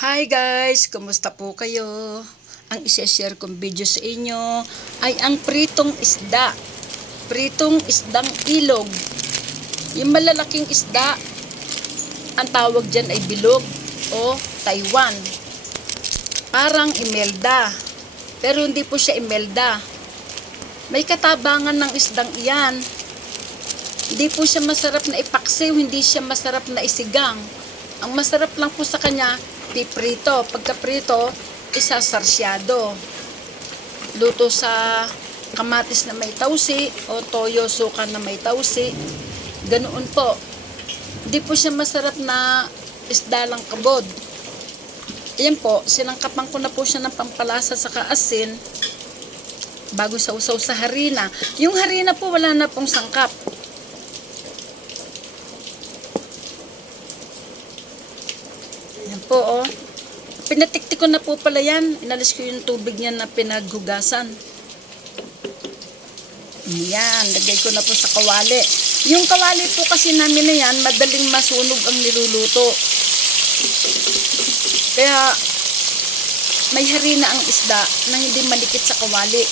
Hi guys! Kumusta po kayo? Ang isi-share kong video sa inyo ay ang pritong isda. Pritong isdang ilog. Yung malalaking isda, ang tawag dyan ay bilog o Taiwan. Parang imelda. Pero hindi po siya imelda. May katabangan ng isdang iyan. Hindi po siya masarap na ipaksiw, hindi siya masarap na isigang. Ang masarap lang po sa kanya, piprito. Pagka-prito, isasarsyado. Luto sa kamatis na may tausi o toyo suka na may tausi. Ganoon po. Hindi po siya masarap na isda lang kabod. Ayan po, sinangkapan ko na po siya ng pampalasa sa kaasin bago sa usaw sa harina. Yung harina po wala na pong sangkap. Po, oh. Pinatiktik ko na po pala yan. Inalis ko yung tubig niya na pinaghugasan. Yan, lagay ko na po sa kawali. Yung kawali po kasi namin na yan, madaling masunog ang niluluto. Kaya, may harina ang isda na hindi malikit sa kawali.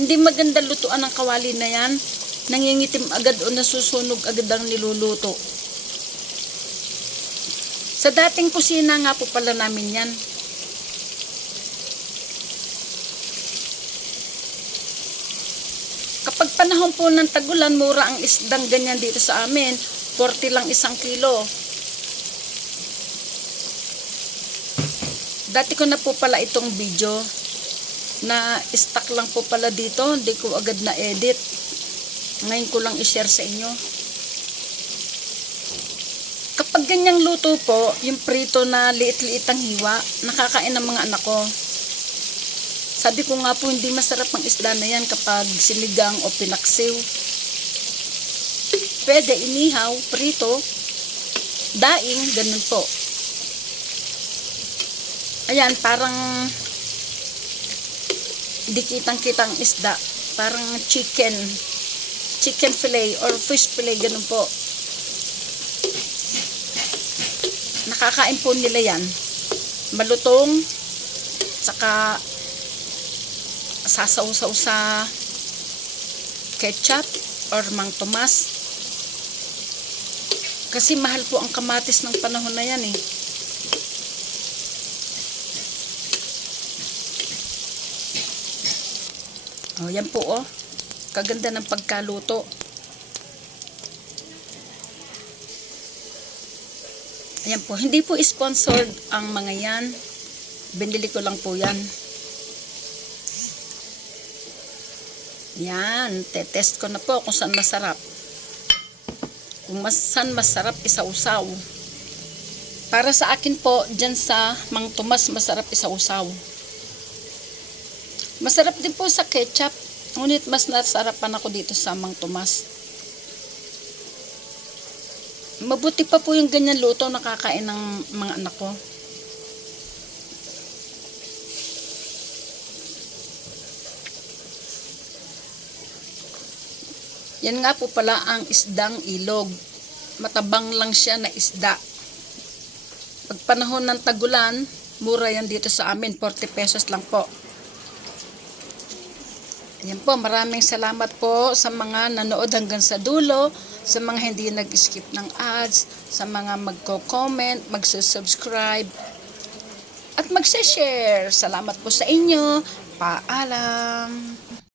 Hindi maganda lutuan ang kawali na yan. Nangingitim agad o nasusunog agad ang niluluto. Sa dating kusina nga po pala namin yan. Kapag panahon po ng tagulan, mura ang isdang ganyan dito sa amin. 40 lang isang kilo. Dati ko na po pala itong video na stock lang po pala dito. Hindi ko agad na edit. Ngayon ko lang i-share sa inyo. Kapag ganyang luto po, yung prito na liit-liit ang hiwa, nakakain ng mga anak ko. Sabi ko nga po, hindi masarap ang isda na yan kapag sinigang o pinaksiw. Pwede inihaw, prito, daing, ganun po. Ayan, parang di kitang-kitang isda. Parang chicken. Chicken fillet or fish fillet, ganun po. Nakakain po nila yan. Malutong, saka sasaw-saw sa ketchup or mang tomas. Kasi mahal po ang kamatis ng panahon na yan eh. Oh, yan po oh. Kaganda ng pagkaluto. Ayan po, hindi po sponsored ang mga yan. Binili ko lang po yan. Yan, tetest ko na po kung saan masarap. Kung mas, saan masarap isausaw. Para sa akin po, dyan sa Mang Tomas, masarap isausaw. Masarap din po sa ketchup. Ngunit mas nasarapan ako dito sa Mang Tomas. Mabuti pa po yung ganyan luto nakakain ng mga anak ko. Yan nga po pala ang isdang ilog. Matabang lang siya na isda. Pag panahon ng tagulan, mura yan dito sa amin. 40 pesos lang po. Ayan po, maraming salamat po sa mga nanood hanggang sa dulo, sa mga hindi nag-skip ng ads, sa mga magko-comment, magsusubscribe, at magse-share. Salamat po sa inyo. Paalam.